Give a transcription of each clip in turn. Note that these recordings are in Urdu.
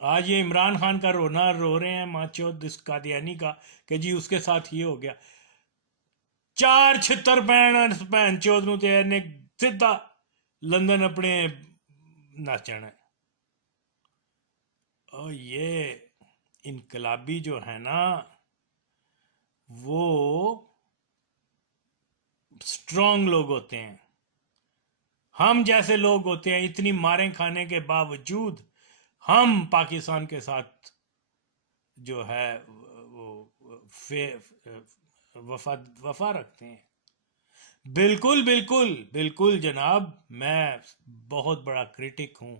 آج یہ عمران خان کا رونا رو رہے ہیں ماں چود اس قادیانی کا کہ جی اس کے ساتھ یہ ہو گیا. 4 چھتر بہن چود نو تے نے سیدھا لندن اپنے ناچنا. اور یہ انقلابی جو ہے نا وہ اسٹرانگ لوگ ہوتے ہیں. ہم جیسے لوگ ہوتے ہیں اتنی ماریں کھانے کے باوجود ہم پاکستان کے ساتھ جو ہے وہ وفا رکھتے ہیں. بالکل بالکل بالکل جناب، میں بہت بڑا کرٹک ہوں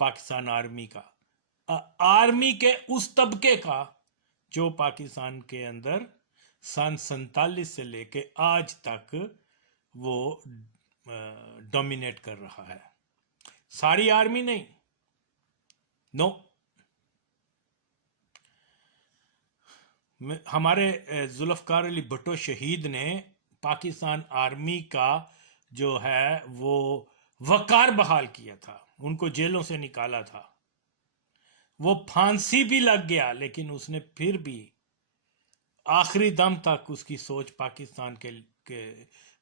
پاکستان آرمی کا، آرمی کے اس طبقے کا جو پاکستان کے اندر سن 47 سے لے کے آج تک وہ ڈومینیٹ کر رہا ہے. ساری آرمی نہیں، نو. ہمارے ذوالفقار علی بھٹو شہید نے پاکستان آرمی کا جو ہے وہ وقار بحال کیا تھا، ان کو جیلوں سے نکالا تھا. وہ پھانسی بھی لگ گیا لیکن اس نے پھر بھی آخری دم تک اس کی سوچ پاکستان کے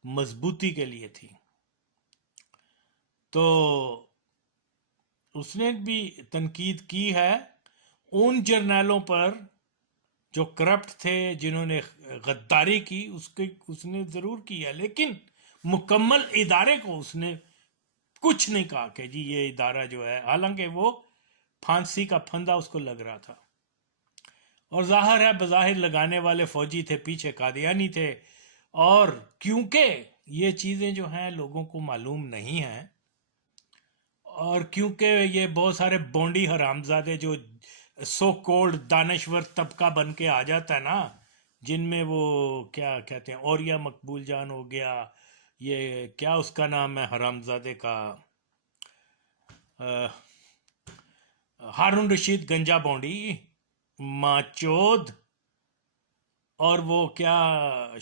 مضبوطی کے لیے تھی. تو اس نے بھی تنقید کی ہے ان جرنیلوں پر جو کرپٹ تھے، جنہوں نے غداری کی. اس نے ضرور کیا لیکن مکمل ادارے کو اس نے کچھ نہیں کہا کہ جی یہ ادارہ جو ہے، حالانکہ وہ پھانسی کا پھندا اس کو لگ رہا تھا. اور ظاہر ہے بظاہر لگانے والے فوجی تھے، پیچھے قادیانی تھے. اور کیونکہ یہ چیزیں جو ہیں لوگوں کو معلوم نہیں ہیں، اور کیونکہ یہ بہت سارے بونڈی حرامزادے جو سو کولڈ دانشور طبقہ بن کے آ جاتا ہے نا، جن میں وہ کیا کہتے ہیں، اوریا مقبول جان ہو گیا، یہ کیا اس کا نام ہے حرامزادے کا، ہارون رشید گنجا بونڈی ماچود، اور وہ کیا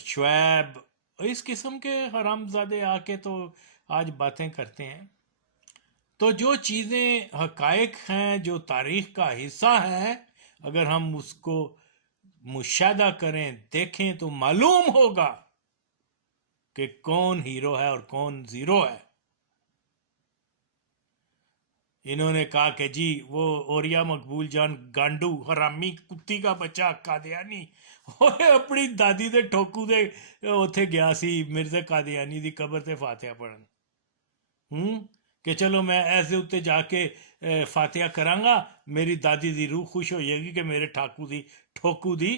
شعیب، اس قسم کے حرامزادے آ کے تو آج باتیں کرتے ہیں. تو جو چیزیں حقائق ہیں، جو تاریخ کا حصہ ہے، اگر ہم اس کو مشاہدہ کریں، دیکھیں تو معلوم ہوگا کہ کون ہیرو ہے اور کون زیرو ہے. انہوں نے کہا کہ جی وہ اوریا مقبول جان گانڈو حرامی کتی کا بچہ قادیانی اپنی دادی دے ٹھوکو دے اوتھے گیا سی مرزا قادیانی دی قبر تے فاتحہ پڑھن، کہ چلو میں ایسے اتنے جا کے فاتحہ کروں گا، میری دادی دی روح خوش ہو جائے گی کہ میرے ٹھوکو دی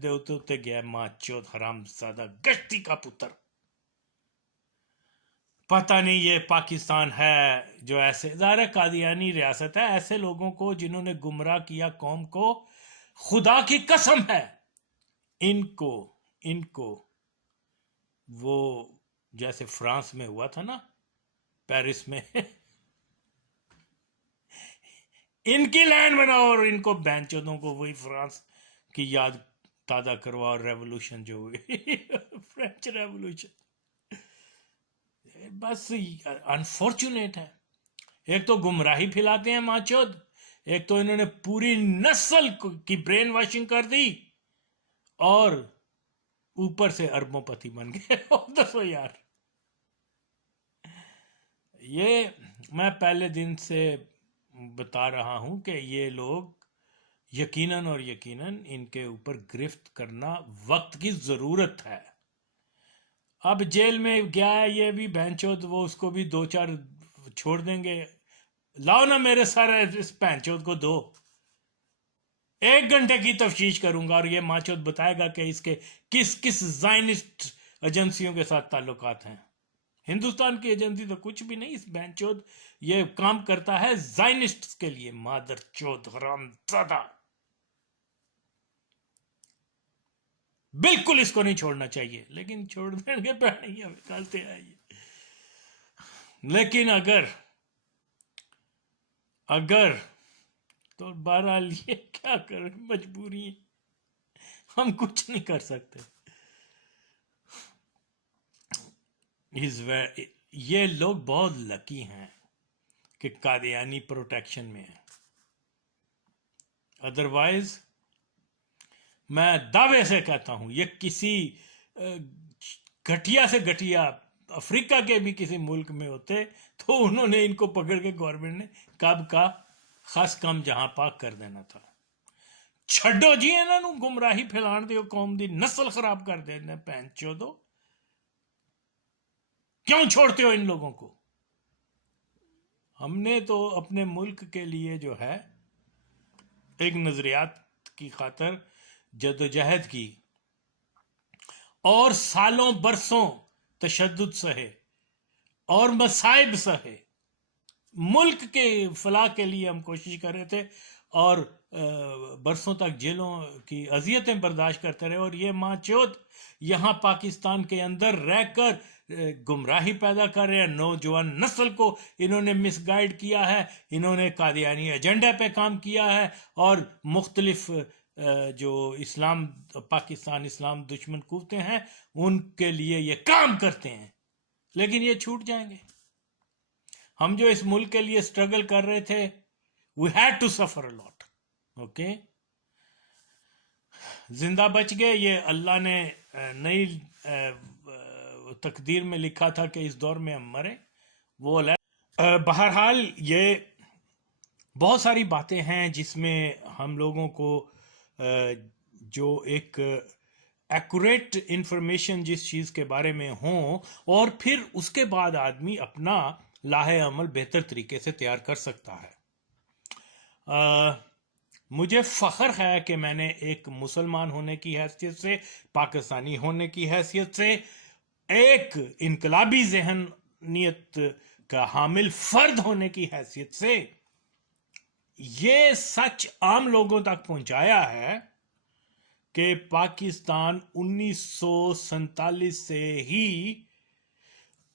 دے اتنے گیا. ماں چوت حرام زادہ گشتی کا پتر. پتہ نہیں یہ پاکستان ہے جو ایسے ظاہر قادیانی ریاست ہے، ایسے لوگوں کو جنہوں نے گمراہ کیا قوم کو، خدا کی قسم ہے ان کو وہ جیسے فرانس میں ہوا تھا نا، پیرس میں ان کی لینڈ بناؤ اور ان کو بہن چودوں کو وہی فرانس کی یاد تازہ کروا، اور ریولوشن جو ہوئی فرینچ ریولوشن. بس انفارچونیٹ ہے. ایک تو گمراہی پھیلاتے ہیں ماں چود، ایک تو انہوں نے پوری نسل کی برین واشنگ کر دی، اور اوپر سے اربوں پتی بن گئے. دسو یار، یہ میں پہلے دن سے بتا رہا ہوں کہ یہ لوگ یقیناً اور یقیناً ان کے اوپر گرفت کرنا وقت کی ضرورت ہے. اب جیل میں گیا ہے یہ بھی بہن چود، وہ اس کو بھی 2-4 چھوڑ دیں گے. لاؤ نا میرے سر اس بہن چود کو دو، 1 گھنٹے کی تفتیش کروں گا اور یہ ماں چود بتائے گا کہ اس کے کس زائنسٹ ایجنسیوں کے ساتھ تعلقات ہیں. ہندوستان کی ایجنسی تو کچھ بھی نہیں، اس بہن چود یہ کام کرتا ہے زائنسٹ کے لیے. مادر چود حرام زادہ، بالکل اس کو نہیں چھوڑنا چاہیے، لیکن چھوڑ دیں گے پہلے نکالتے آئیے. لیکن اگر تو بہرحال یہ کیا کریں، مجبوری ہے، ہم کچھ نہیں کر سکتے. یہ لوگ بہت لکی ہیں کہ قادیانی پروٹیکشن میں ہیں. ادروائز میں دعوے سے کہتا ہوں یہ کسی گھٹیا سے گھٹیا افریقہ کے بھی کسی ملک میں ہوتے تو انہوں نے ان کو پکڑ کے گورنمنٹ نے کب کا خاص کم جہاں پاک کر دینا تھا. چھڈو جی انہاں نوں گمراہی پھیلان دیو, قوم دی نسل خراب کر دیندے پین چودو. کیوں چھوڑتے ہو ان لوگوں کو؟ ہم نے تو اپنے ملک کے لیے جو ہے ایک نظریات کی خاطر جدوجہد کی اور سالوں برسوں تشدد سہے اور مصائب سہے. ملک کے فلاح کے لیے ہم کوشش کر رہے تھے اور برسوں تک جیلوں کی اذیتیں برداشت کرتے رہے, اور یہ ماں چوت یہاں پاکستان کے اندر رہ کر گمراہی پیدا کر رہے ہیں. نوجوان نسل کو انہوں نے مس گائیڈ کیا ہے, انہوں نے قادیانی ایجنڈے پہ کام کیا ہے اور مختلف جو اسلام پاکستان اسلام دشمن قوتیں ہیں ان کے لیے یہ کام کرتے ہیں, لیکن یہ چھوٹ جائیں گے. ہم جو اس ملک کے لیے سٹرگل کر رہے تھے we had to suffer a lot. Okay, زندہ بچ گئے. یہ اللہ نے نئی تقدیر میں لکھا تھا کہ اس دور میں ہم مریں, وہ بہرحال یہ بہت ساری باتیں ہیں جس میں ہم لوگوں کو جو ایک ایکوریٹ انفارمیشن جس چیز کے بارے میں ہوں اور پھر اس کے بعد آدمی اپنا لاہ عمل بہتر طریقے سے تیار کر سکتا ہے. مجھے فخر ہے کہ میں نے ایک مسلمان ہونے کی حیثیت سے, پاکستانی ہونے کی حیثیت سے, ایک انقلابی ذہنیت کا حامل فرد ہونے کی حیثیت سے یہ سچ عام لوگوں تک پہنچایا ہے کہ پاکستان 1947 سے ہی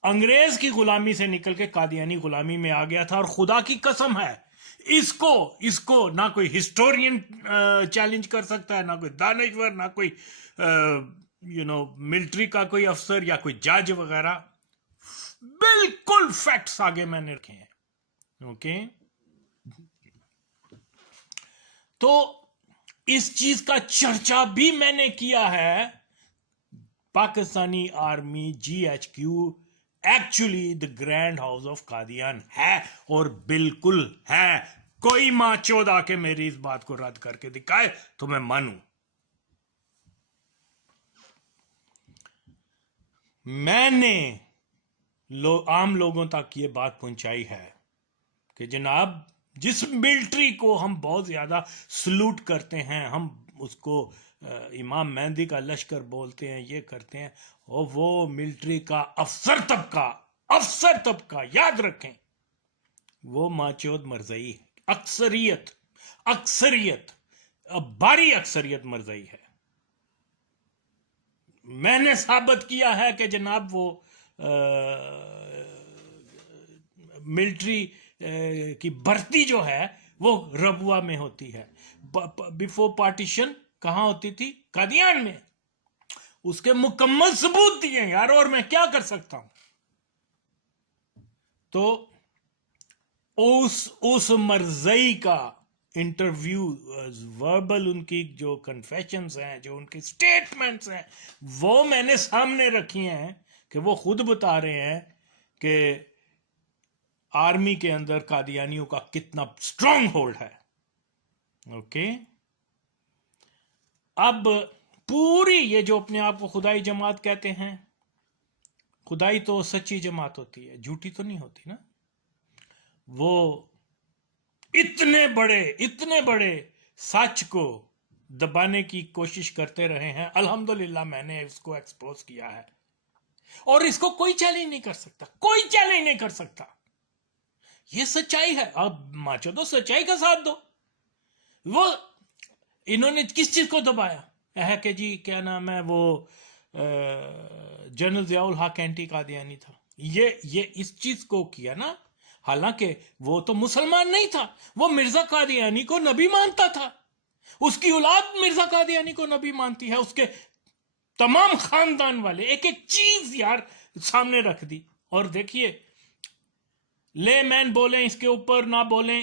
انگریز کی غلامی سے نکل کے قادیانی غلامی میں آ گیا تھا. اور خدا کی قسم ہے اس کو نہ کوئی ہسٹورین چیلنج کر سکتا ہے, نہ کوئی دانشور, نہ کوئی ملٹری کا کوئی افسر یا کوئی جج وغیرہ. بالکل فیکٹس آگے میں نے رکھے ہیں. اوکے, تو اس چیز کا چرچا بھی میں نے کیا ہے. Pakistani army GHQ actually the grand house of Qadian ہے, اور بالکل ہے. کوئی ماں چود آ کے میری اس بات کو رد کر کے دکھائے تو میں مانوں. میں نے عام لوگوں تک یہ بات پہنچائی ہے کہ جناب جس ملٹری کو ہم بہت زیادہ سلوٹ کرتے ہیں, ہم اس کو امام مہدی کا لشکر بولتے ہیں, یہ کرتے ہیں, اور وہ ملٹری کا افسر طبقہ یاد رکھیں وہ ماچود مرزئی ہے. اکثریت باری اکثریت مرزئی ہے. میں نے ثابت کیا ہے کہ جناب وہ ملٹری کی بھرتی جو ہے وہ ربوہ میں ہوتی ہے. بیفور پارٹیشن کہاں ہوتی تھی؟ قادیان میں. اس کے مکمل ثبوت دیے یار, اور میں کیا کر سکتا ہوں. تو اس مرزئی کا انٹرویو وربل, ان کی جو کنفیشنز ہیں, جو ان کی سٹیٹمنٹس ہیں, وہ میں نے سامنے رکھی ہیں کہ وہ خود بتا رہے ہیں کہ آرمی کے اندر قادیانیوں کا کتنا سٹرونگ ہولڈ ہے. اوکے, اب پوری یہ جو اپنے آپ کو خدائی جماعت کہتے ہیں, خدائی تو سچی جماعت ہوتی ہے, جھوٹی تو نہیں ہوتی نا. وہ اتنے بڑے سچ کو دبانے کی کوشش کرتے رہے ہیں. الحمدللہ میں نے اس کو ایکسپوز کیا ہے, اور اس کو کوئی چیلنج نہیں کر سکتا. یہ سچائی ہے. اب ماچو دو سچائی کا ساتھ دو. وہ انہوں نے کس چیز کو دبایا ہے کہ جی کیا نام ہے وہ جنرل ضیاء الحق اینٹی قادیانی تھا. یہ اس چیز کو کیا نا, حالانکہ وہ تو مسلمان نہیں تھا, وہ مرزا قادیانی کو نبی مانتا تھا. اس کی اولاد مرزا قادیانی کو نبی مانتی ہے. اس کے تمام خاندان والے ایک چیز یار سامنے رکھ دی. اور دیکھیے لے مین بولیں اس کے اوپر نہ بولیں,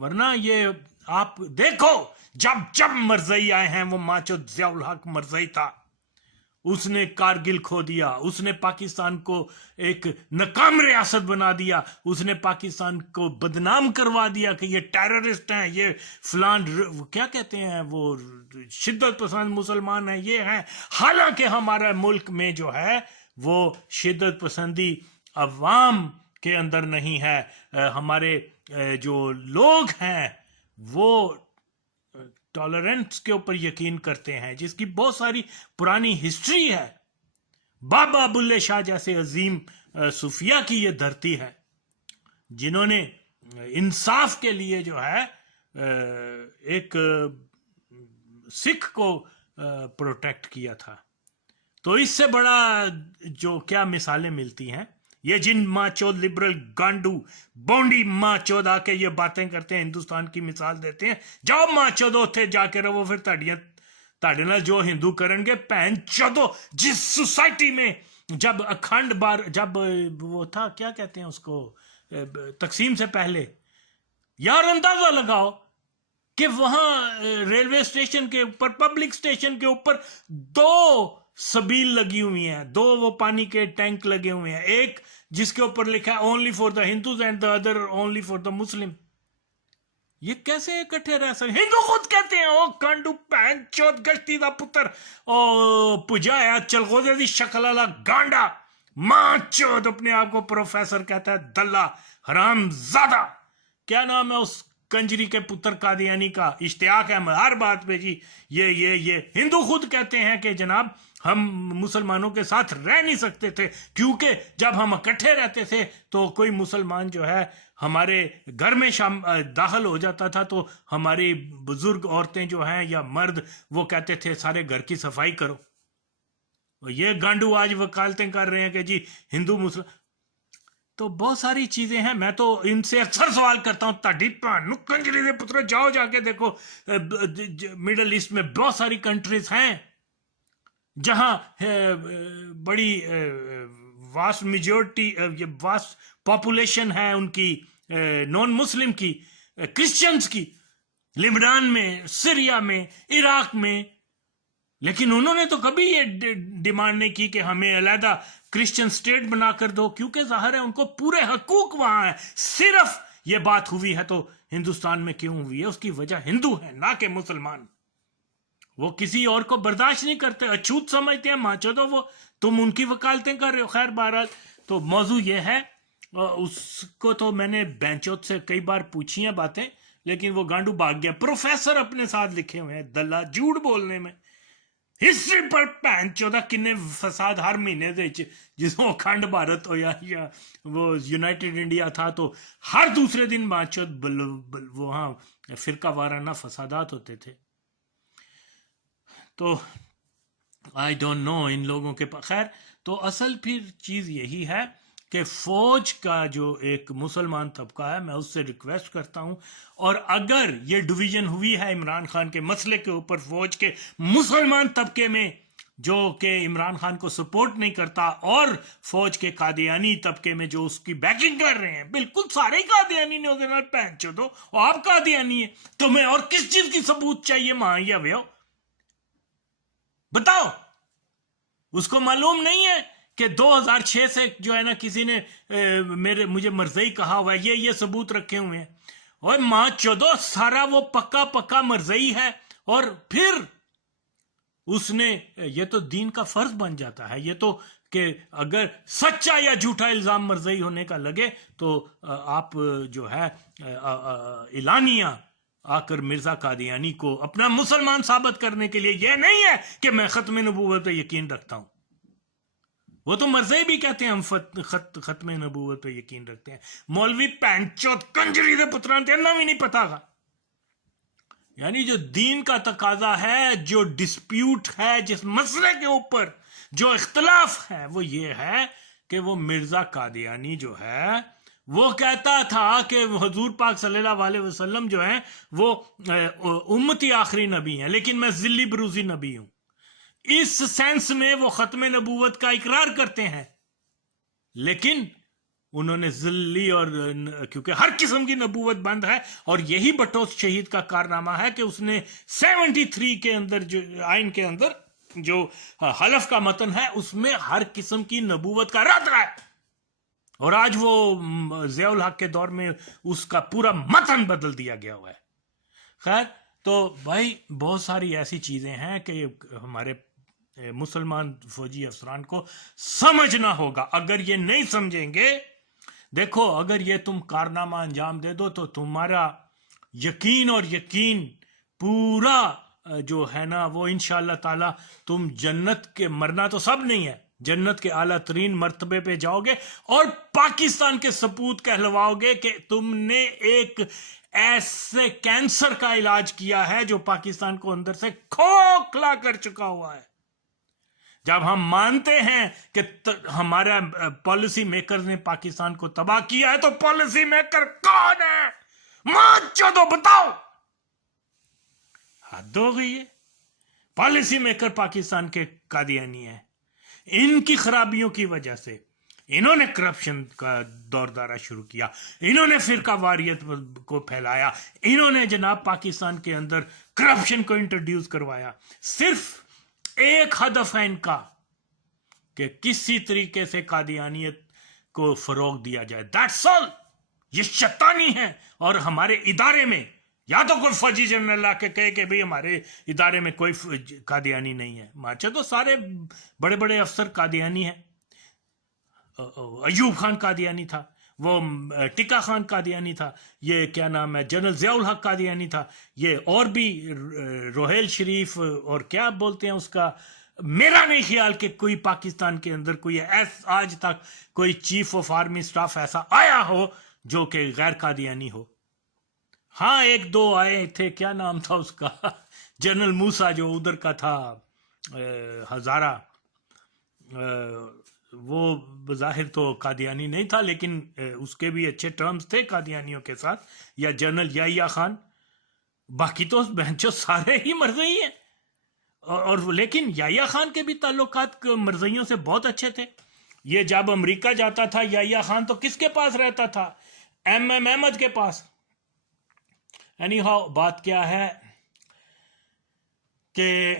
ورنہ یہ آپ دیکھو جب مرزائی آئے ہیں، وہ ماچو ضیاء الحق مرزائی تھا، اس نے کارگل کھو دیا، اس نے پاکستان کو ایک ناکام ریاست بنا دیا، اس نے پاکستان کو بدنام کروا دیا کہ یہ ٹیررسٹ ہیں، یہ فلان کیا کہتے ہیں وہ شدت پسند مسلمان ہیں، یہ ہیں. حالانکہ ہمارا ملک میں جو ہے وہ شدت پسندی عوام کے اندر نہیں ہے. ہمارے جو لوگ ہیں وہ ٹالرنس کے اوپر یقین کرتے ہیں، جس کی بہت ساری پرانی ہسٹری ہے. بابا بلے شاہ جیسے عظیم صوفیہ کی یہ دھرتی ہے جنہوں نے انصاف کے لیے جو ہے ایک سکھ کو پروٹیکٹ کیا تھا. تو اس سے بڑا جو کیا مثالیں ملتی ہیں. یہ جن ماں چود لبرل گانڈو بونڈی ماں چود آ کے یہ باتیں کرتے ہیں، ہندوستان کی مثال دیتے ہیں، جاؤ ماں چودو اتھے جا کے رہو، پھر تاڑے نال جو ہندو کرن گے پہن چودو. جس سوسائٹی میں جب اکھنڈ بار جب وہ تھا کیا کہتے ہیں اس کو تقسیم سے پہلے، یار اندازہ لگاؤ کہ وہاں ریلوے اسٹیشن کے اوپر پبلک اسٹیشن کے اوپر 2 سبیل لگی ہوئی ہیں، 2 وہ پانی کے ٹینک لگے ہوئے ہیں، ایک جس کے اوپر لکھا ہے only for the Hindus and the other only for the Muslim. یہ کیسے اکٹھے رہ سکتے؟ ہندو خود کہتے ہیں او کانڈو پہن چوت گشتی دا پتر او پجایا چلغوزے دی شکل والا گانڈا ماں چود، اپنے آپ کو پروفیسر کہتا ہے، دلہ حرام زادہ. کیا نام ہے اس کنجری کے پتر قادیانی کا؟ اشتیاق احمد. ہر بات پہ جی یہ ہندو خود کہتے ہیں کہ جناب ہم مسلمانوں کے ساتھ رہ نہیں سکتے تھے، کیونکہ جب ہم اکٹھے رہتے تھے تو کوئی مسلمان جو ہے ہمارے گھر میں داخل ہو جاتا تھا تو ہماری بزرگ عورتیں جو ہیں یا مرد وہ کہتے تھے سارے گھر کی صفائی کرو. یہ گانڈو آج وکالتیں کر رہے ہیں کہ جی ہندو مسلم. تو بہت ساری چیزیں ہیں. میں تو ان سے اکثر سوال کرتا ہوں، تاڈی بھن کنجری دے پترو جاؤ جا کے دیکھو مڈل ایسٹ میں بہت ساری کنٹریز ہیں جہاں بڑی واسٹ میجورٹی واسٹ پاپولیشن ہے ان کی نان مسلم کی، کرسچنز کی، لبنان میں، سیریا میں، عراق میں. لیکن انہوں نے تو کبھی یہ ڈیمانڈ نہیں کی کہ ہمیں علیحدہ کرسچن سٹیٹ بنا کر دو، کیونکہ ظاہر ہے ان کو پورے حقوق وہاں ہیں. صرف یہ بات ہوئی ہے تو ہندوستان میں کیوں ہوئی ہے؟ اس کی وجہ ہندو ہے نہ کہ مسلمان. وہ کسی اور کو برداشت نہیں کرتے، اچھوت سمجھتے ہیں. ماچو دو وہ تم ان کی وکالتیں کر رہے ہو. خیر بہرحال تو موضوع یہ ہے، اس کو تو میں نے بینچوت سے کئی بار پوچھی ہیں باتیں، لیکن وہ گانڈو بھاگ گیا. پروفیسر اپنے ساتھ لکھے ہوئے ہیں، دلہ جھوٹ بولنے میں. ہسٹری پر پہن چودہ کنے فساد ہر مہینے دے جس کو اکھنڈ بھارت ہو یا وہ یونائٹڈ انڈیا تھا تو ہر دوسرے دن بانچود وہاں فرقہ وارانہ فسادات ہوتے تھے. تو آئی ڈونٹ نو ان لوگوں کے خیر. تو اصل پھر چیز یہی ہے کہ فوج کا جو ایک مسلمان طبقہ ہے، میں اس سے ریکویسٹ کرتا ہوں، اور اگر یہ ڈویژن ہوئی ہے عمران خان کے مسئلے کے اوپر فوج کے مسلمان طبقے میں جو کہ عمران خان کو سپورٹ نہیں کرتا، اور فوج کے قادیانی طبقے میں جو اس کی بیکنگ کر رہے ہیں، بالکل سارے ہی قادیانی نے ادھر پہن چو دو، آپ قادیانی ہیں، تمہیں اور کس چیز کی ثبوت چاہیے؟ ماں یا ویو بتاؤ. اس کو معلوم نہیں ہے کہ 2006 سے جو ہے نا کسی نے مجھے مرزائی کہا ہوا ہے، یہ ثبوت رکھے ہوئے ہیں. اور ماں چودو سارا وہ پکا مرزائی ہے. اور پھر اس نے یہ تو دین کا فرض بن جاتا ہے، یہ تو کہ اگر سچا یا جھوٹا الزام مرزائی ہونے کا لگے تو آپ جو ہے اعلانیہ آ کر مرزا قادیانی کو اپنا مسلمان ثابت کرنے کے لیے. یہ نہیں ہے کہ میں ختم نبوت پہ یقین رکھتا ہوں. وہ تو مرزائی بھی کہتے ہیں ہم ختم نبوت پہ یقین رکھتے ہیں. مولوی پینچوت کنجری دے پتران تے انہاں بھی نہیں پتا گا. یعنی جو دین کا تقاضا ہے، جو ڈسپیوٹ ہے، جس مسئلے کے اوپر جو اختلاف ہے، وہ یہ ہے کہ وہ مرزا قادیانی جو ہے وہ کہتا تھا کہ حضور پاک صلی اللہ علیہ وسلم جو ہیں وہ امتی آخری نبی ہیں، لیکن میں ذلی بروزی نبی ہوں. اس سینس میں وہ ختم نبوت کا اقرار کرتے ہیں، لیکن انہوں نے ذلی اور کیونکہ ہر قسم کی نبوت بند ہے، اور یہی بٹوس شہید کا کارنامہ ہے کہ اس نے 73 کے اندر جو آئین کے اندر جو حلف کا متن ہے اس میں ہر قسم کی نبوت کا رد ہے، اور آج وہ ضیاء الحق کے دور میں اس کا پورا متن بدل دیا گیا ہوا ہے۔ خیر، تو بھائی بہت ساری ایسی چیزیں ہیں کہ ہمارے مسلمان فوجی افسران کو سمجھنا ہوگا۔ اگر یہ نہیں سمجھیں گے، دیکھو اگر یہ تم کارنامہ انجام دے دو تو تمہارا یقین اور یقین پورا جو ہے نا وہ انشاءاللہ تعالی تم جنت کے، مرنا تو سب نہیں ہے، جنت کے اعلیٰ ترین مرتبے پہ جاؤ گے، اور پاکستان کے سپوت کہلواؤ گے کہ تم نے ایک ایسے کینسر کا علاج کیا ہے جو پاکستان کو اندر سے کھوکھلا کر چکا ہوا ہے۔ جب ہم مانتے ہیں کہ ہمارا پالیسی میکر نے پاکستان کو تباہ کیا ہے، تو پالیسی میکر کون ہے؟ ماں چودو بتاؤ، حد ہو گئی ہے۔ پالیسی میکر پاکستان کے قادیانی ہیں، ان کی خرابیوں کی وجہ سے انہوں نے کرپشن کا دور دارہ شروع کیا، انہوں نے فرقہ واریت کو پھیلایا، انہوں نے جناب پاکستان کے اندر کرپشن کو انٹروڈیوس کروایا۔ صرف ایک ہدف ہے ان کا کہ کسی طریقے سے قادیانیت کو فروغ دیا جائے، دیٹس آل۔ یہ شیطانی ہے، اور ہمارے ادارے میں یا تو کوئی فوجی جنرل آ کے کہے کہ بھئی ہمارے ادارے میں کوئی قادیانی نہیں ہے، ماچا تو سارے بڑے بڑے افسر قادیانی ہیں۔ ایوب خان قادیانی تھا، وہ ٹکا خان قادیانی تھا، یہ کیا نام ہے جنرل ضیاء الحق قادیانی تھا، یہ اور بھی روہیل شریف اور کیا بولتے ہیں اس کا، میرا نہیں خیال کہ کوئی پاکستان کے اندر کوئی آج تک کوئی چیف آف آرمی سٹاف ایسا آیا ہو جو کہ غیر قادیانی ہو۔ ہاں ایک دو آئے تھے، کیا نام تھا اس کا، جنرل موسیٰ جو ادھر کا تھا ہزارہ، وہ بظاہر تو قادیانی نہیں تھا لیکن اس کے بھی اچھے ٹرمز تھے قادیانیوں کے ساتھ، یا جنرل یحییٰ خان، باقی تو بہنچو سارے ہی مرزئی ہیں۔ اور لیکن یحییٰ خان کے بھی تعلقات مرزئیوں سے بہت اچھے تھے۔ یہ جب امریکہ جاتا تھا یحییٰ خان تو کس کے پاس رہتا تھا؟ ایم احمد کے پاس۔ اینی ہاؤ، بات کیا ہے کہ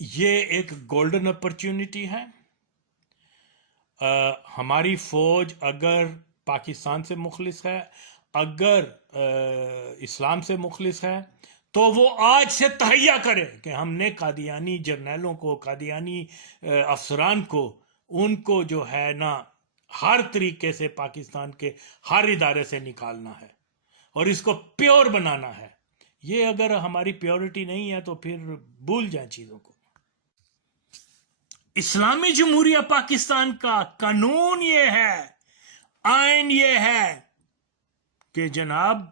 یہ ایک گولڈن اپرچونٹی ہے۔ ہماری فوج اگر پاکستان سے مخلص ہے، اگر اسلام سے مخلص ہے، تو وہ آج سے تہیہ کرے کہ ہم نے قادیانی جرنیلوں کو، قادیانی افسران کو، ان کو جو ہے نا ہر طریقے سے پاکستان کے ہر ادارے سے نکالنا ہے اور اس کو پیور بنانا ہے۔ یہ اگر ہماری پیورٹی نہیں ہے تو پھر بھول جائیں چیزوں کو۔ اسلامی جمہوریہ پاکستان کا قانون یہ ہے، آئین یہ ہے کہ جناب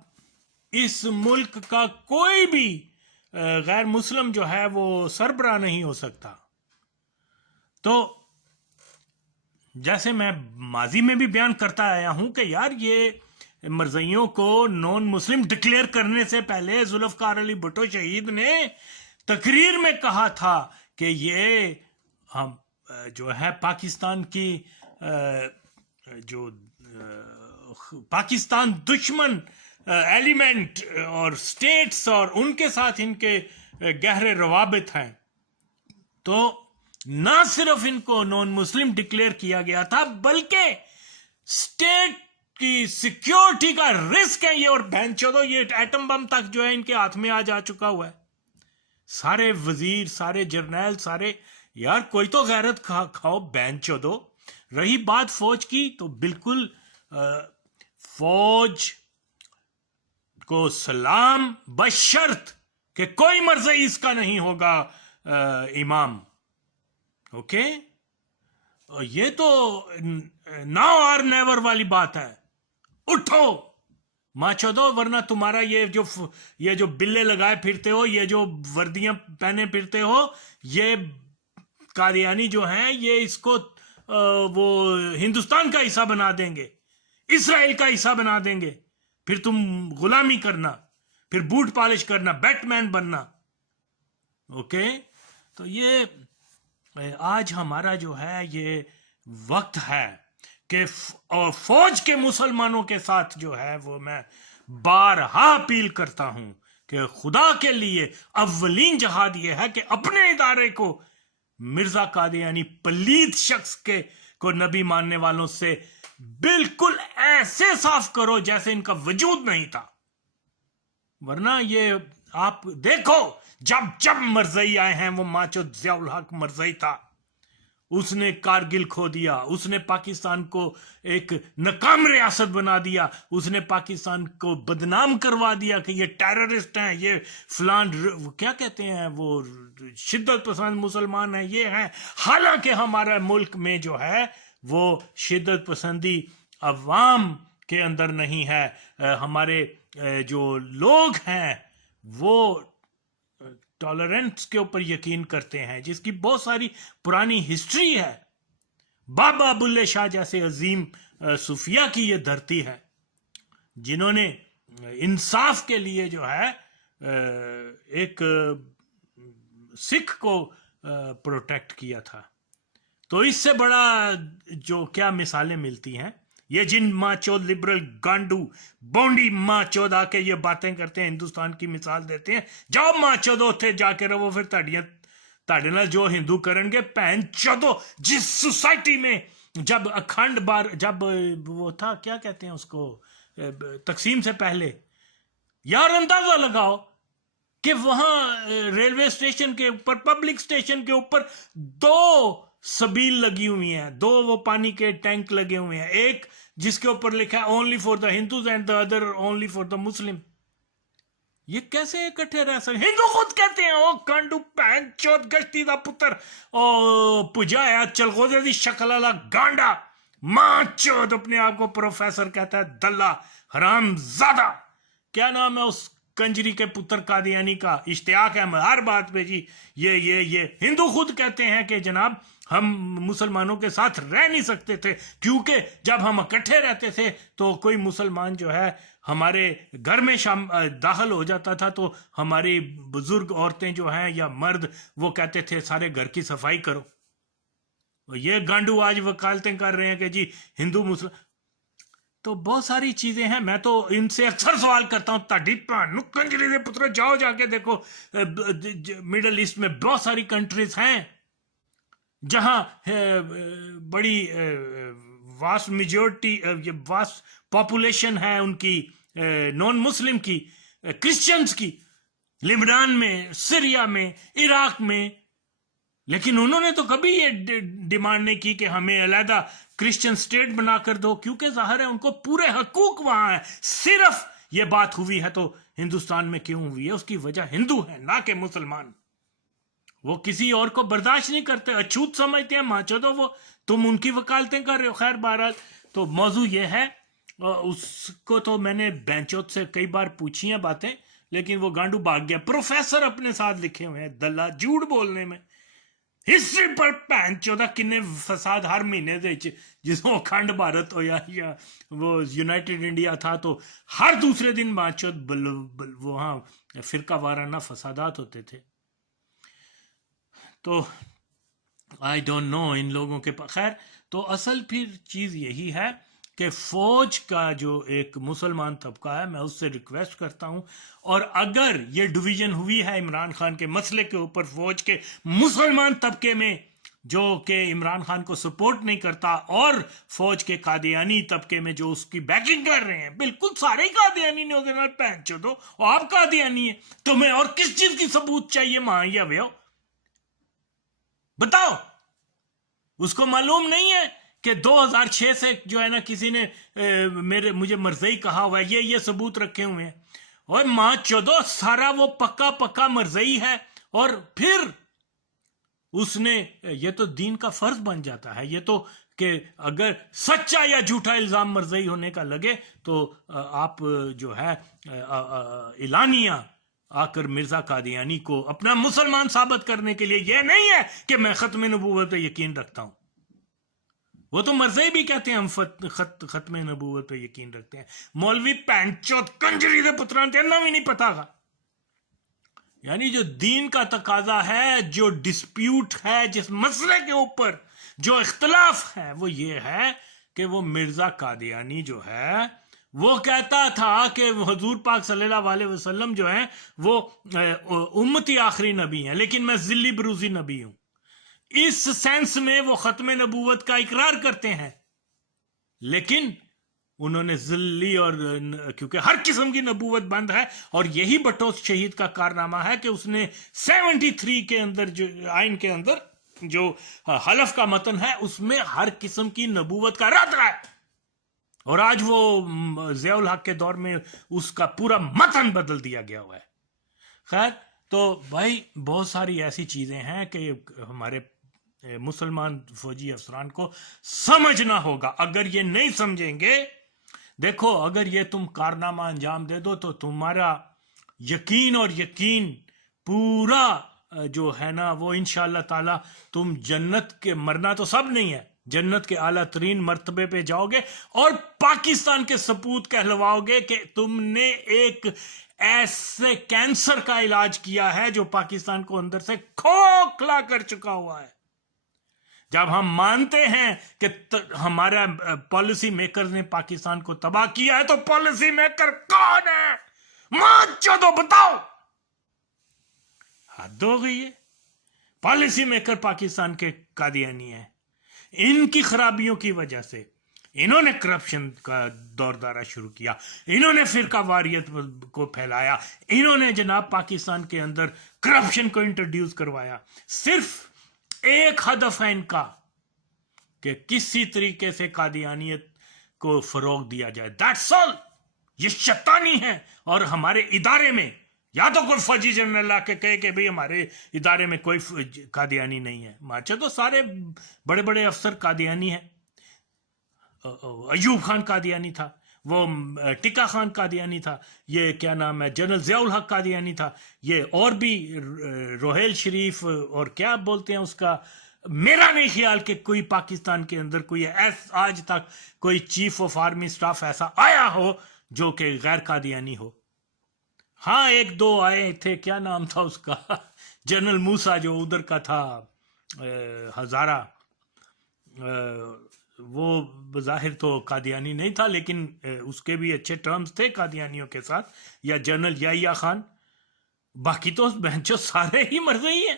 اس ملک کا کوئی بھی غیر مسلم جو ہے وہ سربراہ نہیں ہو سکتا۔ تو جیسے میں ماضی میں بھی بیان کرتا آیا ہوں کہ یار یہ مرزئیوں کو نون مسلم ڈکلیئر کرنے سے پہلے ذوالفقار علی بھٹو شہید نے تقریر میں کہا تھا کہ یہ ہم جو ہے پاکستان کی جو پاکستان دشمن ایلیمنٹ اور سٹیٹس اور ان کے ساتھ ان کے گہرے روابط ہیں، تو نہ صرف ان کو نون مسلم ڈکلیئر کیا گیا تھا بلکہ سٹیٹ کی سیکیورٹی کا رسک ہے یہ، اور بہن چودو یہ ایٹم بم تک جو ہے ان کے ہاتھ میں آج آ چکا ہوا ہے۔ سارے وزیر، سارے جرنیل، سارے یار کوئی تو غیرت کھاؤ بہن چودو۔ رہی بات فوج کی تو بالکل فوج کو سلام، بشرط کہ کوئی مرزئی اس کا نہیں ہوگا امام، اوکے؟ یہ تو ناؤ اور نیور والی بات ہے، اٹھو ماں چودو، ورنہ تمہارا یہ جو بلے لگائے پھرتے ہو، یہ جو وردیاں پہنے پھرتے ہو، یہ قادیانی جو ہیں یہ اس کو وہ ہندوستان کا حصہ بنا دیں گے، اسرائیل کا حصہ بنا دیں گے، پھر تم غلامی کرنا، پھر بوٹ پالش کرنا، بیٹ مین بننا، اوکے؟ تو یہ آج ہمارا جو ہے یہ وقت ہے کہ فوج کے مسلمانوں کے ساتھ جو ہے وہ میں بارہا اپیل کرتا ہوں کہ خدا کے لیے اولین جہاد یہ ہے کہ اپنے ادارے کو مرزا قادیانی پلید شخص کو نبی ماننے والوں سے بالکل ایسے صاف کرو جیسے ان کا وجود نہیں تھا. ورنہ یہ آپ دیکھو جب مرزائی آئے ہیں، وہ ماچو ضیاء الحق مرزائی تھا، اس نے کارگل کھو دیا، اس نے پاکستان کو ایک ناکام ریاست بنا دیا، اس نے پاکستان کو بدنام کروا دیا کہ یہ ٹیررسٹ ہیں، یہ فلان کیا کہتے ہیں وہ شدت پسند مسلمان ہیں، یہ ہیں. حالانکہ ہمارا ملک میں جو ہے وہ شدت پسندی عوام کے اندر نہیں ہے. ہمارے جو لوگ ہیں وہ ٹالرنس کے اوپر یقین کرتے ہیں، جس کی بہت ساری پرانی ہسٹری ہے. بابا ابواللہ شاہ جیسے عظیم صوفیہ کی یہ دھرتی ہے جنہوں نے انصاف کے لیے جو ہے ایک سکھ کو پروٹیکٹ کیا تھا. تو اس سے بڑا جو کیا مثالیں ملتی ہیں. یہ جن ماں چود لبرل گانڈو بونڈی ماں چود آ کے یہ باتیں کرتے ہیں، ہندوستان کی مثال دیتے ہیں، جاؤ ماں چودو اتھے جا کے رہو، پھر تاڑے نال جو ہندو کرن گے پہن چودو. جس سوسائٹی میں جب اکھنڈ بار جب وہ تھا کیا کہتے ہیں اس کو تقسیم سے پہلے، یار اندازہ لگاؤ کہ وہاں ریلوے اسٹیشن کے اوپر پبلک اسٹیشن کے اوپر 2 سبیل لگی ہوئی ہیں، 2 وہ پانی کے ٹینک لگے ہوئے ہیں، ایک جس کے اوپر لکھا ہے only for the Hindus and the other only for the Muslim. یہ کیسے اکٹھے رہ سکتے؟ ہندو خود کہتے ہیں او کانڈو پہن چوت گشتی دا پتر او پجایا چلغوزے دی شکل والا گانڈا ماں چوت، اپنے آپ کو پروفیسر کہتا ہے، دلہ حرام زادہ. کیا نام ہے اس کنجری کے پتر قادیانی کا؟ اشتیاق احمد. ہر بات پہ جی یہ ہندو خود کہتے ہیں کہ جناب ہم مسلمانوں کے ساتھ رہ نہیں سکتے تھے، کیونکہ جب ہم اکٹھے رہتے تھے تو کوئی مسلمان جو ہے ہمارے گھر میں داخل ہو جاتا تھا تو ہماری بزرگ عورتیں جو ہیں یا مرد وہ کہتے تھے سارے گھر کی صفائی کرو. یہ گانڈو آج وکالتیں کر رہے ہیں کہ جی ہندو مسلم. تو بہت ساری چیزیں ہیں. میں تو ان سے اکثر سوال کرتا ہوں، تاڈی بھن نوں کنجری دے پترو جاؤ جا کے دیکھو مڈل ایسٹ میں بہت ساری کنٹریز ہیں جہاں بڑی واسٹ میجورٹی واسٹ پاپولیشن ہے ان کی نان مسلم کی، کرسچنز کی، لبنان میں، سیریا میں، عراق میں. لیکن انہوں نے تو کبھی یہ ڈیمانڈ نہیں کی کہ ہمیں علیحدہ کرسچن سٹیٹ بنا کر دو، کیونکہ ظاہر ہے ان کو پورے حقوق وہاں ہیں. صرف یہ بات ہوئی ہے تو ہندوستان میں کیوں ہوئی ہے؟ اس کی وجہ ہندو ہے نہ کہ مسلمان. وہ کسی اور کو برداشت نہیں کرتے، اچھوت سمجھتے ہیں. ماں چودو وہ تم ان کی وکالتیں کر رہے ہو. خیر بہرحال تو موضوع یہ ہے، اس کو تو میں نے بینچوت سے کئی بار پوچھی ہیں باتیں، لیکن وہ گانڈو بھاگ گیا. پروفیسر اپنے ساتھ لکھے ہوئے ہیں، دلہ جھوٹ بولنے میں. ہسٹری پر پہن چودہ کنے فساد ہر مہینے دے جس کو اکھنڈ بھارت ہو یا وہ یونائٹڈ انڈیا تھا تو ہر دوسرے دن ماں چود وہاں فرقہ وارانہ فسادات ہوتے تھے. تو آئی ڈونٹ نو ان لوگوں کے خیر. تو اصل پھر چیز یہی ہے کہ فوج کا جو ایک مسلمان طبقہ ہے، میں اس سے ریکویسٹ کرتا ہوں، اور اگر یہ ڈویژن ہوئی ہے عمران خان کے مسئلے کے اوپر فوج کے مسلمان طبقے میں جو کہ عمران خان کو سپورٹ نہیں کرتا، اور فوج کے قادیانی طبقے میں جو اس کی بیکنگ کر رہے ہیں، بالکل سارے ہی قادیانی نے اسے پہن چو دو، آپ قادیانی ہیں، تمہیں اور کس چیز کی ثبوت چاہیے؟ ماں یا ویو بتاؤ. اس کو معلوم نہیں ہے کہ 2006 سے جو ہے نا کسی نے مجھے مرزائی کہا ہوا ہے، یہ ثبوت رکھے ہوئے ہیں. اور ماں چودو سارا وہ پکا مرزائی ہے. اور پھر اس نے یہ تو دین کا فرض بن جاتا ہے، یہ تو کہ اگر سچا یا جھوٹا الزام مرزائی ہونے کا لگے تو آپ جو ہے اعلانیہ آ کر مرزا قادیانی کو اپنا مسلمان ثابت کرنے کے لیے. یہ نہیں ہے کہ میں ختم نبوت پہ یقین رکھتا ہوں. وہ تو مرزائی بھی کہتے ہیں ہم ختم نبوت پہ یقین رکھتے ہیں. مولوی پینچوت کنجری دے پتران تینا بھی نہیں پتا گا. یعنی جو دین کا تقاضا ہے، جو ڈسپیوٹ ہے، جس مسئلے کے اوپر جو اختلاف ہے، وہ یہ ہے کہ وہ مرزا قادیانی جو ہے وہ کہتا تھا کہ حضور پاک صلی اللہ علیہ وسلم جو ہیں وہ امتی آخری نبی ہیں، لیکن میں ذلی بروزی نبی ہوں. اس سینس میں وہ ختم نبوت کا اقرار کرتے ہیں، لیکن انہوں نے ذلی اور کیونکہ ہر قسم کی نبوت بند ہے، اور یہی بھٹو شہید کا کارنامہ ہے کہ اس نے 73 کے اندر جو آئین کے اندر جو حلف کا متن ہے اس میں ہر قسم کی نبوت کا رد ہے، اور آج وہ ضیاء الحق کے دور میں اس کا پورا متن بدل دیا گیا ہوا ہے. خیر، تو بھائی بہت ساری ایسی چیزیں ہیں کہ ہمارے مسلمان فوجی افسران کو سمجھنا ہوگا. اگر یہ نہیں سمجھیں گے، دیکھو اگر یہ تم کارنامہ انجام دے دو تو تمہارا یقین اور یقین پورا جو ہے نا وہ انشاءاللہ تعالی تم جنت کے، مرنا تو سب نہیں ہے، جنت کے اعلیٰ ترین مرتبے پہ جاؤ گے، اور پاکستان کے سپوت کہلواؤ گے کہ تم نے ایک ایسے کینسر کا علاج کیا ہے جو پاکستان کو اندر سے کھوکھلا کر چکا ہوا ہے. جب ہم مانتے ہیں کہ ہمارا پالیسی میکر نے پاکستان کو تباہ کیا ہے، تو پالیسی میکر کون ہے؟ مانچو تو بتاؤ. حد ہو گئی ہے. پالیسی میکر پاکستان کے قادیانی ہیں. ان کی خرابیوں کی وجہ سے انہوں نے کرپشن کا دور دارہ شروع کیا، انہوں نے فرقہ واریت کو پھیلایا، انہوں نے جناب پاکستان کے اندر کرپشن کو انٹروڈیوس کروایا. صرف ایک ہدف ہے ان کا کہ کسی طریقے سے قادیانیت کو فروغ دیا جائے. That's all. یہ شیطانی ہے. اور ہمارے ادارے میں یا تو کوئی فوجی جنرل آ کے کہے کہ بھئی ہمارے ادارے میں کوئی قادیانی نہیں ہے. ماچا تو سارے بڑے بڑے افسر قادیانی ہیں. ایوب خان قادیانی تھا، وہ ٹکا خان قادیانی تھا، یہ کیا نام ہے جنرل ضیاء الحق قادیانی تھا، یہ اور بھی روہیل شریف، اور کیا بولتے ہیں اس کا، میرا نہیں خیال کہ کوئی پاکستان کے اندر کوئی آج تک کوئی چیف آف آرمی سٹاف ایسا آیا ہو جو کہ غیر قادیانی ہو. ہاں ایک دو آئے تھے، کیا نام تھا اس کا، جنرل موسیٰ جو ادھر کا تھا ہزارہ، وہ بظاہر تو قادیانی نہیں تھا لیکن اس کے بھی اچھے ٹرمز تھے قادیانیوں کے ساتھ، یا جنرل یحییٰ خان. باقی تو بہنچو سارے ہی مرزئی ہیں.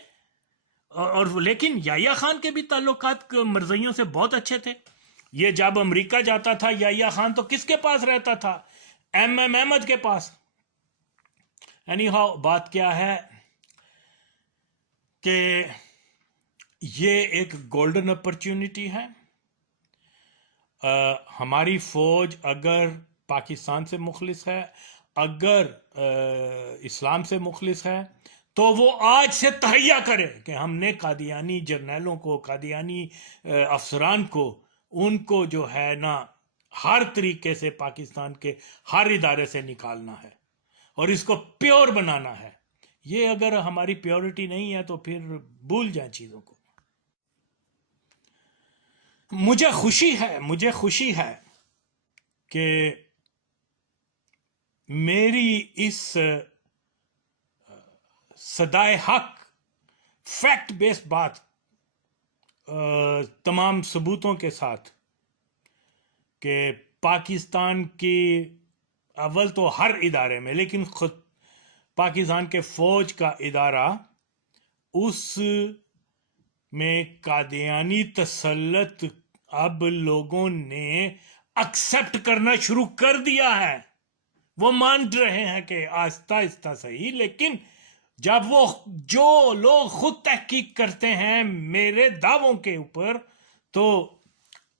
اور لیکن یحییٰ خان کے بھی تعلقات مرزئیوں سے بہت اچھے تھے. یہ جب امریکہ جاتا تھا یحییٰ خان تو کس کے پاس رہتا تھا؟ ایم احمد کے پاس. اینی ہاؤ، بات کیا ہے کہ یہ ایک گولڈن اپرچونٹی ہے. ہماری فوج اگر پاکستان سے مخلص ہے، اگر اسلام سے مخلص ہے، تو وہ آج سے تہیہ کرے کہ ہم نے قادیانی جرنیلوں کو، قادیانی افسران کو، ان کو جو ہے نا ہر طریقے سے پاکستان کے ہر ادارے سے نکالنا ہے اور اس کو پیور بنانا ہے. یہ اگر ہماری پیورٹی نہیں ہے تو پھر بھول جائیں چیزوں کو. مجھے خوشی ہے کہ میری اس صدائے حق، فیکٹ بیسڈ بات، تمام ثبوتوں کے ساتھ، کہ پاکستان کی اول تو ہر ادارے میں، لیکن خود پاکستان کے فوج کا ادارہ، اس میں قادیانی تسلط اب لوگوں نے ایکسپٹ کرنا شروع کر دیا ہے. وہ مان رہے ہیں کہ آہستہ آہستہ صحیح، لیکن جب وہ جو لوگ خود تحقیق کرتے ہیں میرے دعووں کے اوپر، تو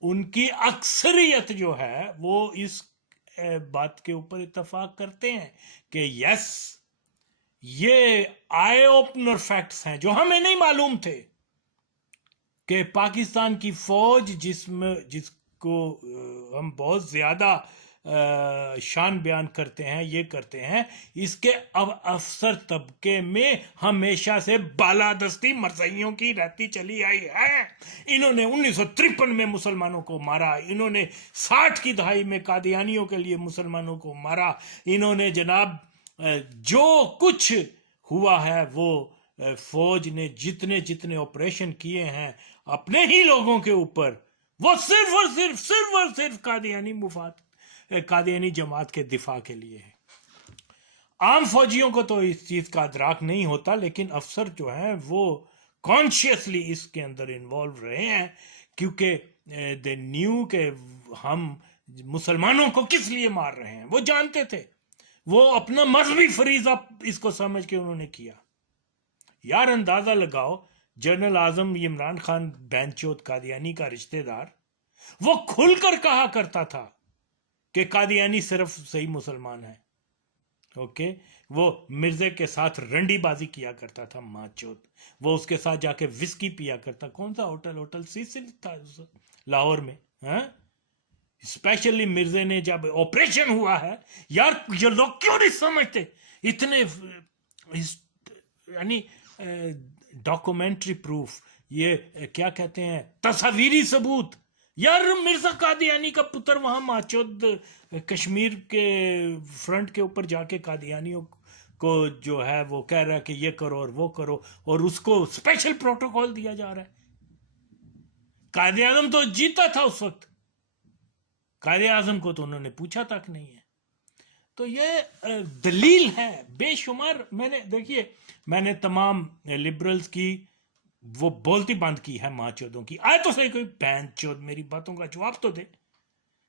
ان کی اکثریت جو ہے وہ اس بات کے اوپر اتفاق کرتے ہیں کہ یس، یہ آئی اوپنر فیکٹس ہیں جو ہمیں نہیں معلوم تھے کہ پاکستان کی فوج جس کو ہم بہت زیادہ شان بیان کرتے ہیں، یہ کرتے ہیں، اس کے افسر طبقے میں ہمیشہ سے بالادستی مرزائیوں کی رہتی چلی آئی ہے. انہوں نے 1953 میں مسلمانوں کو مارا، انہوں نے 60 کی دہائی میں قادیانیوں کے لیے مسلمانوں کو مارا، انہوں نے جناب جو کچھ ہوا ہے وہ فوج نے جتنے آپریشن کیے ہیں اپنے ہی لوگوں کے اوپر، وہ صرف اور صرف قادیانی مفاد، قادیانی جماعت کے دفاع کے لیے ہے۔ عام فوجیوں کو تو اس چیز کا ادراک نہیں ہوتا، لیکن افسر جو ہیں وہ کانشیسلی اس کے اندر انوالو رہے ہیں، کیونکہ دے نیو کہ ہم مسلمانوں کو کس لیے مار رہے ہیں، وہ جانتے تھے، وہ اپنا مذہبی فریضہ اس کو سمجھ کے انہوں نے کیا۔ یار اندازہ لگاؤ، جنرل اعظم عمران خان بینچوت قادیانی کا رشتہ دار، وہ کھل کر کہا کرتا تھا کہ قادیانی صرف صحیح مسلمان ہیں، اوکے، وہ مرزے کے ساتھ رنڈی بازی کیا کرتا تھا ماں چوت، وہ اس کے ساتھ جا کے وسکی پیا کرتا، کون سا ہوٹل سیسل تھا لاہور میں، ہاں، اسپیشلی مرزے نے جب آپریشن ہوا ہے، یار یہ لوگ کیوں نہیں سمجھتے اتنے، یعنی ڈاکومنٹری پروف، یہ کیا کہتے ہیں، تصویری ثبوت، یار مرزا قادیانی کا پتر وہاں ماچود کشمیر کے فرنٹ کے اوپر جا کے قادیانیوں کو جو ہے وہ کہہ رہا ہے کہ یہ کرو اور وہ کرو، اور اس کو اسپیشل پروٹوکول دیا جا رہا ہے۔ قائد اعظم تو جیتا تھا اس وقت، قائد اعظم کو تو انہوں نے پوچھا تک نہیں ہے۔ تو یہ دلیل ہے بے شمار۔ میں نے دیکھیے، میں نے تمام لبرلز کی وہ بولتی بند کی ہے ماں چودوں کی، آئے تو صحیح کوئی بہن چود میری باتوں کا جواب تو دے،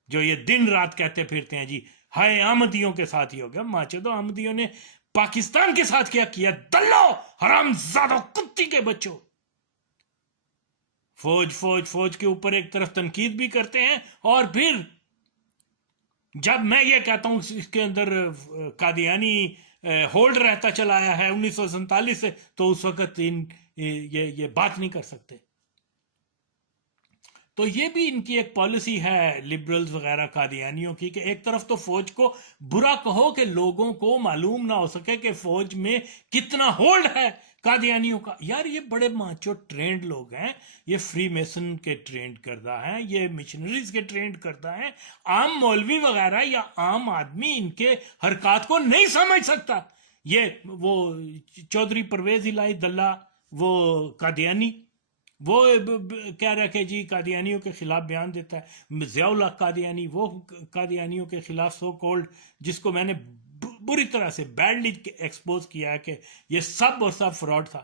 جو یہ دن رات کہتے پھرتے ہیں جی ہائے احمدیوں کے ساتھ ہی ہو گیا۔ ماں چودوں، احمدیوں نے پاکستان کے ساتھ کیا کیا؟ دلو، حرام زادو، کتی کے بچوں، فوج کے اوپر ایک طرف تنقید بھی کرتے ہیں، اور پھر جب میں یہ کہتا ہوں اس کے اندر قادیانی ہولڈ رہتا چلا آیا ہے 1947 سے، تو اس وقت یہ بات نہیں کر سکتے۔ تو یہ بھی ان کی ایک پالیسی ہے لبرلز وغیرہ قادیانیوں کی، کہ ایک طرف تو فوج کو برا کہو کہ لوگوں کو معلوم نہ ہو سکے کہ فوج میں کتنا ہولڈ ہے قادیانیوں کا۔ یار یہ بڑے ماچو ٹرینڈ لوگ ہیں، یہ فری میسن کے ٹرینڈ کردہ ہیں، یہ مشنریز کے ٹرینڈ کردہ ہیں، عام مولوی وغیرہ یا عام آدمی ان کے حرکات کو نہیں سمجھ سکتا۔ یہ وہ چودھری پرویز الہی دلہ، وہ قادیانی، وہ کہہ رہا کہ جی قادیانیوں کے خلاف بیان دیتا ہے، ضیاء اللہ قادیانی، وہ قادیانیوں کے خلاف سو کولڈ، جس کو میں نے بری طرح سے بیڈلی ایکسپوز کیا ہے کہ یہ سب اور سب فراڈ تھا۔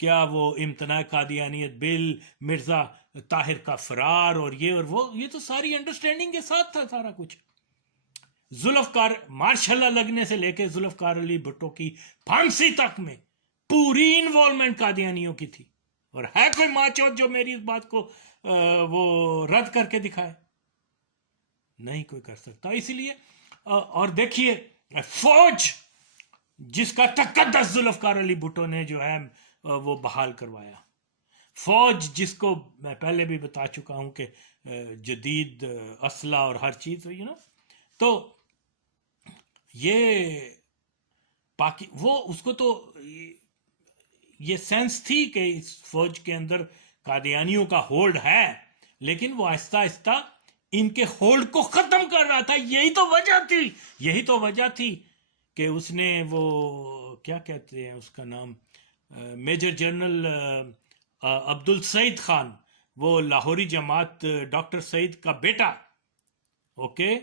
کیا وہ امتناع قادیانیت بل، مرزا طاہر کا فرار، اور وہ یہ تو ساری انڈرسٹینڈنگ کے ساتھ تھا سارا کچھ۔ ذوالفقار ماشاء اللہ لگنے سے لے کے ذوالفقار علی بھٹو کی پھانسی تک میں پوری انوالومنٹ قادیانیوں کی تھی، اور ہے کوئی ماچوت جو میری اس بات کو وہ رد کر کے دکھائے؟ نہیں کوئی کر سکتا۔ اسی لیے اور دیکھیے فوج جس کا تقدس ذوالفقار علی بھٹو نے جو ہے وہ بحال کروایا، فوج جس کو میں پہلے بھی بتا چکا ہوں کہ جدید اسلحہ اور ہر چیز، تو یہ وہ اس کو تو یہ سینس تھی کہ اس فوج کے اندر قادیانیوں کا ہولڈ ہے، لیکن وہ آہستہ آہستہ ان کے ہولڈ کو ختم کر رہا تھا۔ یہی تو وجہ تھی کہ اس نے وہ کیا کہتے ہیں اس کا نام، میجر جنرل عبدالسعید خان، وہ لاہوری جماعت ڈاکٹر سعید کا بیٹا، اوکے،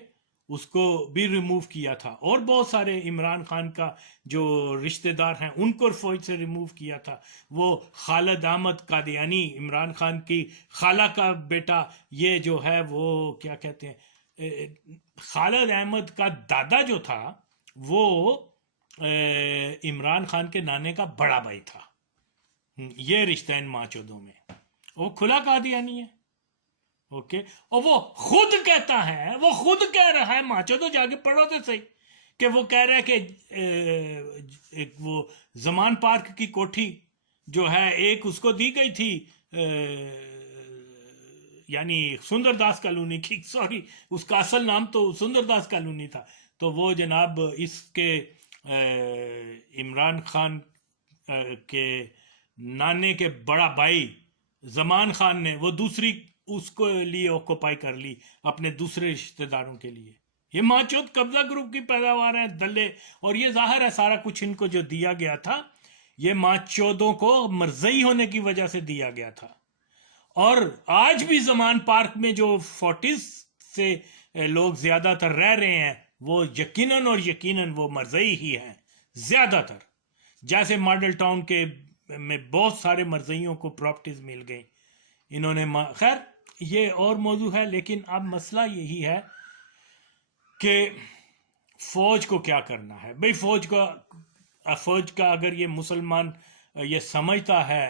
اس کو بھی ریموو کیا تھا، اور بہت سارے عمران خان کا جو رشتہ دار ہیں ان کو فوج سے ریموو کیا تھا۔ وہ خالد احمد قادیانی، عمران خان کی خالہ کا بیٹا، یہ جو ہے وہ کیا کہتے ہیں، خالد احمد کا دادا جو تھا وہ عمران خان کے نانے کا بڑا بھائی تھا۔ یہ رشتہ ان ماچودوں میں، وہ کھلا قادیانی ہے، اوکے، اور وہ خود کہتا ہے، وہ خود کہہ رہا ہے، ماچودوں جا کے پڑھو تو صحیح، کہ وہ کہہ رہا ہے کہ ایک وہ زمان پارک کی کوٹھی جو ہے ایک اس کو دی گئی تھی، یعنی سندر داس کالونی کی، سوری اس کا اصل نام تو سندر داس کالونی تھا، تو وہ جناب اس کے عمران خان کے نانے کے بڑا بھائی زمان خان نے وہ دوسری اس کو لیے آکوپائی کر لی اپنے دوسرے رشتہ داروں کے لیے۔ یہ ماچود قبضہ گروپ کی پیداوار ہیں، دلے، اور یہ ظاہر ہے سارا کچھ ان کو جو دیا گیا تھا یہ ماچودوں کو مرزئی ہونے کی وجہ سے دیا گیا تھا، اور آج بھی زمان پارک میں جو 40 سے لوگ زیادہ تر رہ رہے ہیں وہ یقیناً اور یقیناً وہ مرزئی ہی ہیں زیادہ تر. جیسے ماڈل ٹاؤن کے میں بہت سارے مرزئیوں کو پراپرٹیز مل گئی. انہوں نے خیر یہ اور موضوع ہے، لیکن اب مسئلہ یہی ہے کہ فوج کو کیا کرنا ہے. بھئی فوج کا اگر یہ مسلمان یہ سمجھتا ہے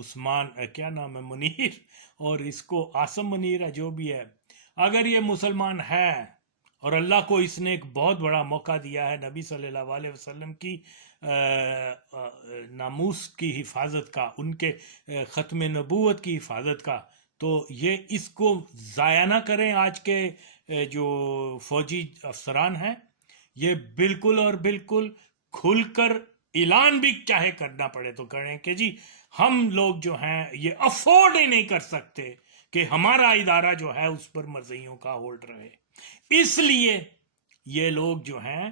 عثمان کیا نام ہے منیر، اور اس کو عاصم منیر ہے جو بھی ہے، اگر یہ مسلمان ہے اور اللہ کو اس نے ایک بہت بڑا موقع دیا ہے نبی صلی اللہ علیہ وسلم کی ناموس کی حفاظت کا، ان کے ختم نبوت کی حفاظت کا، تو یہ اس کو ضائع نہ کریں. آج کے جو فوجی افسران ہیں یہ بالکل اور بالکل کھل کر اعلان بھی چاہے کرنا پڑے تو کریں کہ جی ہم لوگ جو ہیں یہ افورڈ ہی نہیں کر سکتے کہ ہمارا ادارہ جو ہے اس پر مرزئیوں کا ہولڈ رہے. اس لیے یہ لوگ جو ہیں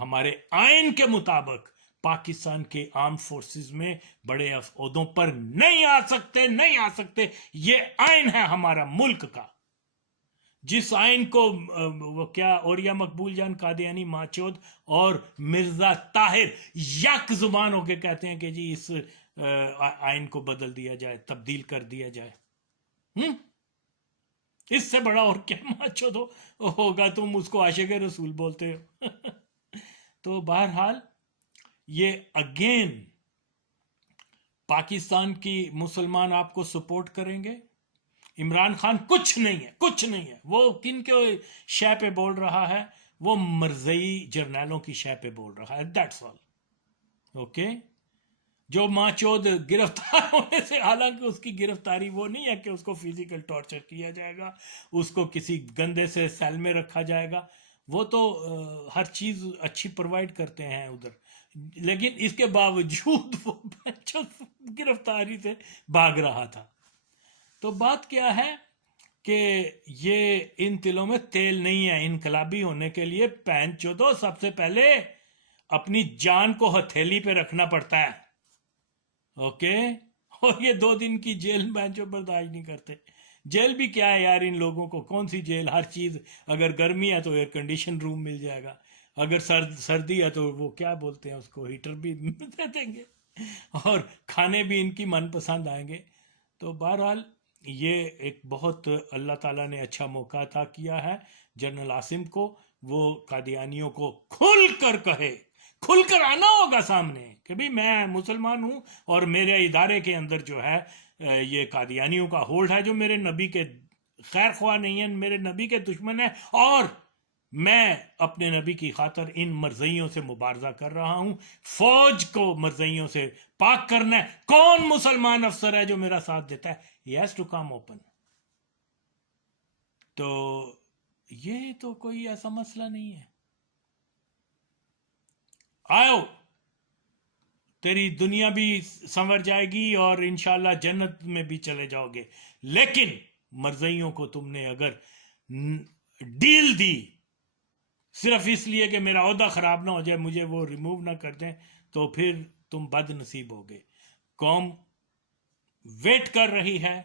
ہمارے آئین کے مطابق پاکستان کے آرم فورسز میں بڑے عہدوں پر نہیں آ سکتے. یہ آئین ہے ہمارا ملک کا، جس آئین کو وہ کیا اوریا مقبول جان قادیانی ماچود اور مرزا طاہر یک زبان ہو کے کہتے ہیں کہ جی اس آئین کو بدل دیا جائے، تبدیل کر دیا جائے. اس سے بڑا اور کیا ماچود ہوگا؟ تم اس کو عاشق رسول بولتے ہو. تو بہرحال یہ اگین پاکستان کی مسلمان آپ کو سپورٹ کریں گے. عمران خان کچھ نہیں ہے. وہ کن کے شے پہ بول رہا ہے؟ وہ مرزئی جرنیلوں کی شے پہ بول رہا ہے. That's all. اوکے. جو ماچود گرفتار ہونے سے، حالانکہ اس کی گرفتاری وہ نہیں ہے کہ اس کو فزیکل ٹارچر کیا جائے گا، اس کو کسی گندے سے سیل میں رکھا جائے گا، وہ تو ہر چیز اچھی پرووائڈ کرتے ہیں ادھر، لیکن اس کے باوجود وہ گرفتاری سے بھاگ رہا تھا. تو بات کیا ہے کہ یہ ان تلوں میں تیل نہیں ہے. انقلابی ہونے کے لیے پین چودو سب سے پہلے اپنی جان کو ہتھیلی پہ رکھنا پڑتا ہے. اوکے. اور یہ 2 دن کی جیل بینچوں برداشت نہیں کرتے. جیل بھی کیا ہے یار، ان لوگوں کو کون سی جیل؟ ہر چیز، اگر گرمی ہے تو ایئر کنڈیشن روم مل جائے گا، اگر سردی ہے تو وہ کیا بولتے ہیں اس کو، ہیٹر بھی دے دیں گے، اور کھانے بھی ان کی من پسند آئیں گے. تو بہرحال یہ ایک بہت اللہ تعالیٰ نے اچھا موقع عطا کیا ہے جنرل عاصم کو. وہ قادیانیوں کو کھل کر کہے، کھل کر آنا ہوگا سامنے کہ بھی میں مسلمان ہوں اور میرے ادارے کے اندر جو ہے یہ قادیانیوں کا ہولڈ ہے، جو میرے نبی کے خیر خواہ نہیں ہیں، میرے نبی کے دشمن ہیں، اور میں اپنے نبی کی خاطر ان مرزئیوں سے مبارزہ کر رہا ہوں. فوج کو مرزئیوں سے پاک کرنا ہے. کون مسلمان افسر ہے جو میرا ساتھ دیتا ہے؟ He has to come open. تو یہ تو کوئی ایسا مسئلہ نہیں ہے. آؤ، تیری دنیا بھی سنور جائے گی اور انشاءاللہ جنت میں بھی چلے جاؤ گے. لیکن مرزئیوں کو تم نے اگر ڈیل دی صرف اس لیے کہ میرا عہدہ خراب نہ ہو جائے، مجھے وہ ریموو نہ کر دیں، تو پھر تم بد نصیب ہوگے. قوم ویٹ کر رہی ہے.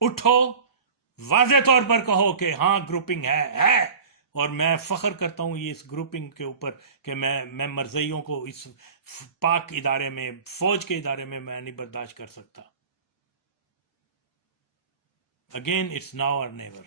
اٹھو، واضح طور پر کہو کہ ہاں گروپنگ ہے، اور میں فخر کرتا ہوں یہ اس گروپنگ کے اوپر کہ میں مرزئیوں کو اس پاک ادارے میں، فوج کے ادارے میں نہیں برداشت کر سکتا. اگین اٹس ناؤ اور نیور.